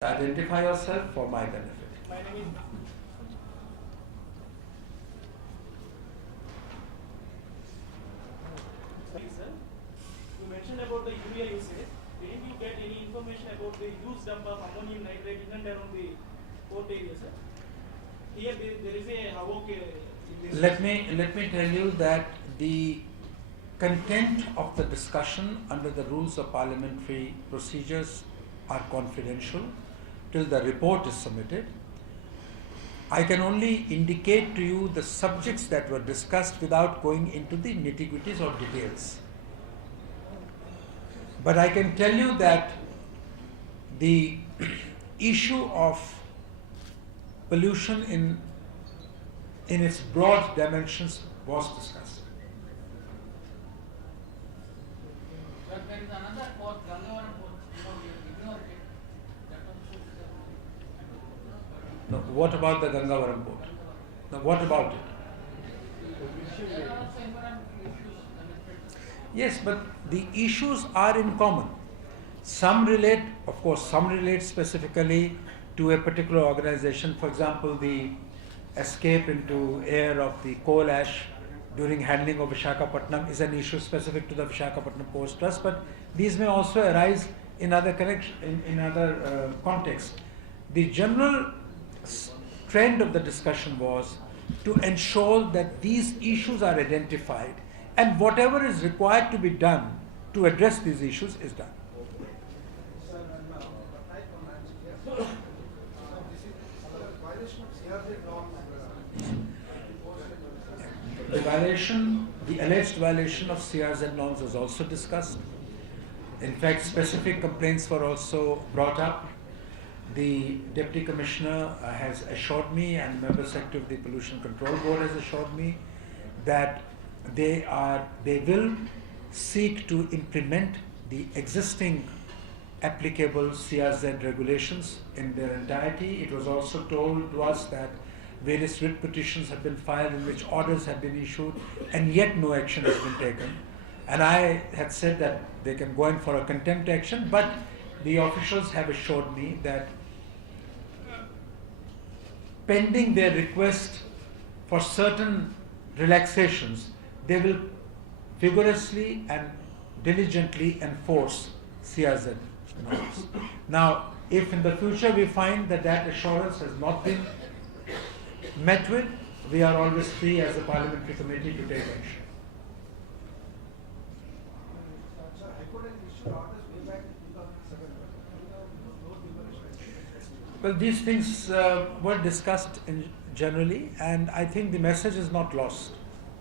Identify yourself for my benefit. My name is. Sir, you mentioned about the urea usage. Didn't you get any information about the use dump of ammonium nitrate in and around the port area, sir? Here there is a havoc in this. Let me tell you that the content of the discussion under the rules of parliamentary procedures are confidential till the report is submitted. I can only indicate to you the subjects that were discussed without going into the nitty-gritties or details. But I can tell you that the issue of pollution in its broad dimensions was discussed. But there is another port, Gangavaram port, you ignored it. That also No, what about the Gangavaram port? Now, what about it? there are also environmental issues connected. Yes, but the issues are in common. Some relate, of course, some relate specifically to a particular organization. For example, the escape into air of the coal ash during handling of Visakhapatnam is an issue specific to the Visakhapatnam Ports Trust, but these may also arise in other contexts. The general trend of the discussion was to ensure that these issues are identified and whatever is required to be done to address these issues is done. The alleged violation of CRZ norms was also discussed. In fact, specific complaints were also brought up. The Deputy Commissioner has assured me, and Member Secretary of the Pollution Control Board has assured me that they will seek to implement the existing applicable CRZ regulations in their entirety. It was also told to us that various writ petitions have been filed in which orders have been issued and yet no action has been taken. And I had said that they can go in for a contempt action, but the officials have assured me that pending their request for certain relaxations, they will vigorously and diligently enforce CRZ norms. Now, if in the future we find that that assurance has not been met with, we are always free as a parliamentary committee to take action. Well, these things were discussed generally, and I think the message is not lost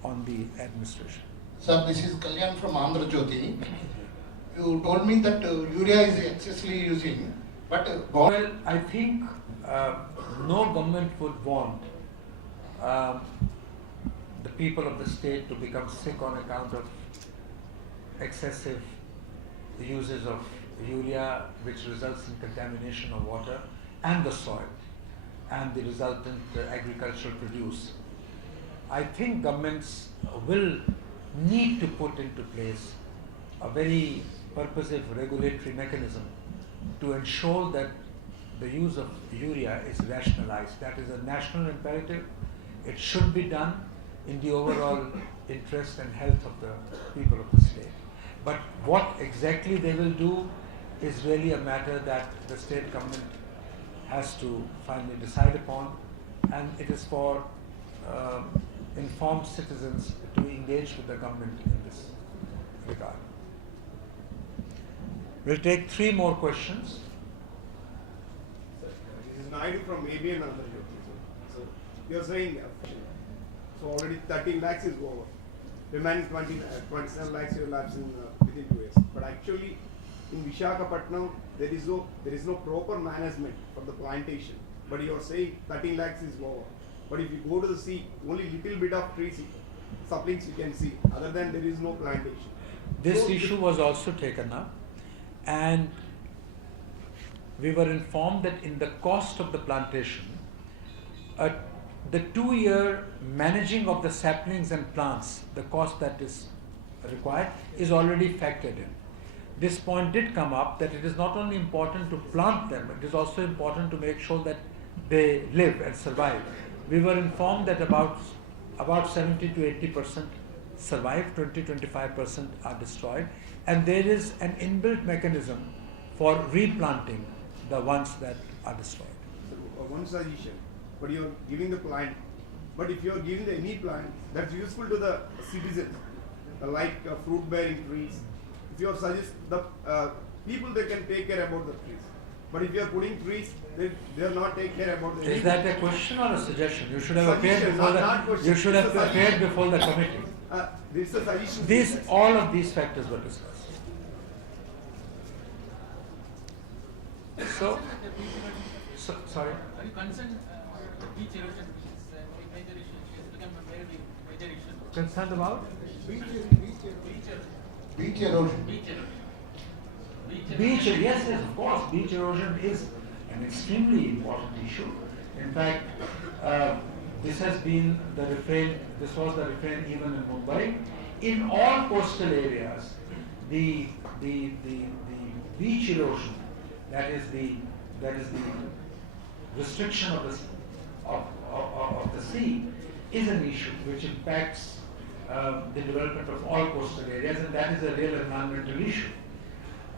on the administration. Sir, this is Kalyan from Andhra Jyoti. You told me that urea is excessively using, but Well, I think no government would want the people of the state to become sick on account of excessive uses of urea, which results in contamination of water and the soil and the resultant agricultural produce. I think governments will need to put into place a very purposive regulatory mechanism to ensure that the use of urea is rationalized. That is a national imperative. It should be done in the overall interest and health of the people of the state. But what exactly they will do is really a matter that the state government has to finally decide upon, and it is for informed citizens to engage with the government in this regard. We'll take 3 more questions. This is Naidu from ABN Andhra Jyoti. So you are saying so already 13 lakhs is over. Remaining 27 lakhs you will lapse in within 2 years. But actually, in Visakhapatnam there is no proper management for the plantation. But you are saying 13 lakhs is over. But if you go to the sea, only little bit of tree saplings you can see. Other than there is no plantation. This So issue was also taken up, and we were informed that in the cost of the plantation, the 2-year managing of the saplings and plants, the cost that is required, is already factored in. this point did come up that it is not only important to plant them, it is also important to make sure that they live and survive. We were informed that about 70 to 80% survive, 20-25% are destroyed, and there is an inbuilt mechanism for replanting the ones that are destroyed. One suggestion, but you're giving the plant. But if you're giving any plant that's useful to the citizens, like fruit-bearing trees, if you suggest the people, they can take care about the trees. But if you are putting trees, they are not taking care about the. Is that a question or a suggestion? You should have appeared Suggestion, before not the. question. You should It's have a appeared suggestion. before the committee. This is a suggestion. These all of these factors were discussed. So, sorry. Are you concerned beach erosion, which is a very major issue? It has become a very big major issue. Concerned about Beach erosion. Beach erosion. Beach erosion. beach. Yes, of course. Beach erosion is an extremely important issue. In fact, this has been the refrain. This was the refrain even in Mumbai. In all coastal areas, the beach erosion, that is the restriction of the sea, is an issue which impacts the development of all coastal areas, and that is a real environmental issue.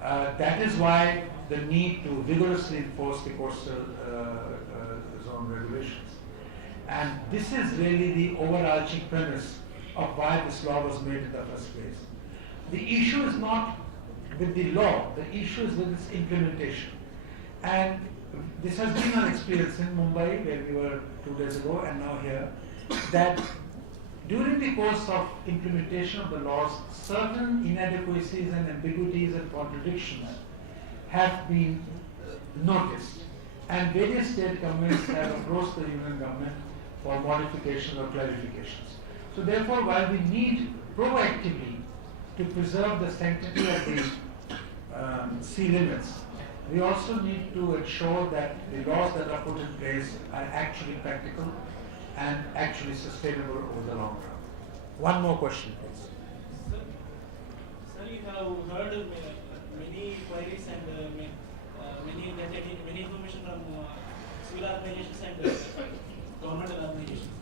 That is why the need to vigorously enforce the coastal zone regulations. And this is really the overarching premise of why this law was made in the first place. The issue is not with the law, the issue is with its implementation. And this has been our experience in Mumbai, where we were 2 days ago, and now here, that during the course of implementation of the laws, certain inadequacies and ambiguities and contradictions have been noticed, and various state governments have approached the union government for modification or clarifications. So therefore, while we need proactively to preserve the sanctity of the sea limits, we also need to ensure that the laws that are put in place are actually practical and actually sustainable over the long run. One more question, please. Sir, you have heard many queries and many information from civil organizations and government organizations.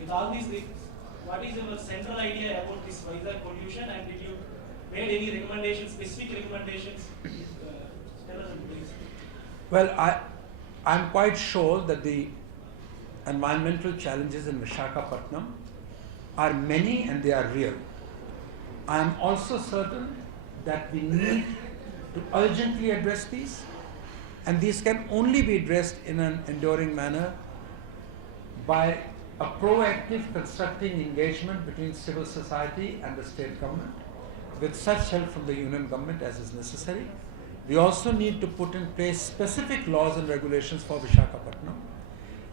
With all these things, what is your central idea about this Vizag pollution, and did you made any recommendations, specific recommendations? Tell us please. Well, I'm quite sure that the environmental challenges in Visakhapatnam are many and they are real. I am also certain that we need to urgently address these, and these can only be addressed in an enduring manner by a proactive, constructive engagement between civil society and the state government, with such help from the union government as is necessary. We also need to put in place specific laws and regulations for Visakhapatnam.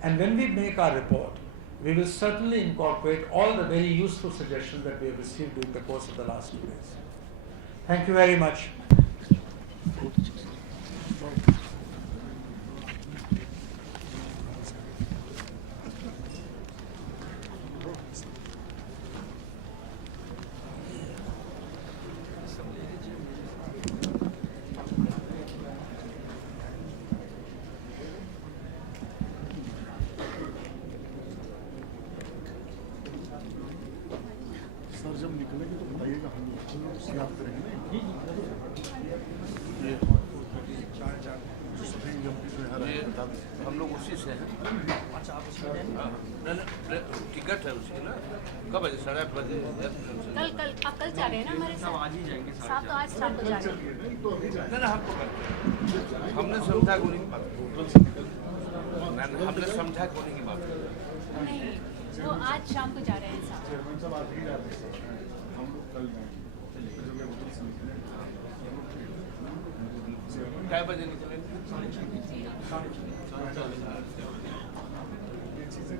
And when we make our report, we will certainly incorporate all the very useful suggestions that we have received during the course of the last 2 days. Thank you very much. Sir जब निकलेंगे तो बताइएगा, हम लोग याद करेंगे ना ये हम लोग उसी से हैं। टिकट है उसकी ना, कब बजे? 8:30 बजे। कल जा रहे हैं ना हमारे साथ? आज ही जाएंगे। साथ तो आज शाम को जा रहे हैं। ना हमको हमने समझा को नहीं बात, हमने समझा को नहीं की बात। नहीं, वो आज शाम को जा रहे हैं साथ। चेयरमैन साहब आज ही जाते हैं, हम लोग कल जाएंगे। क्या बजे निकलेंगे? ये चीजें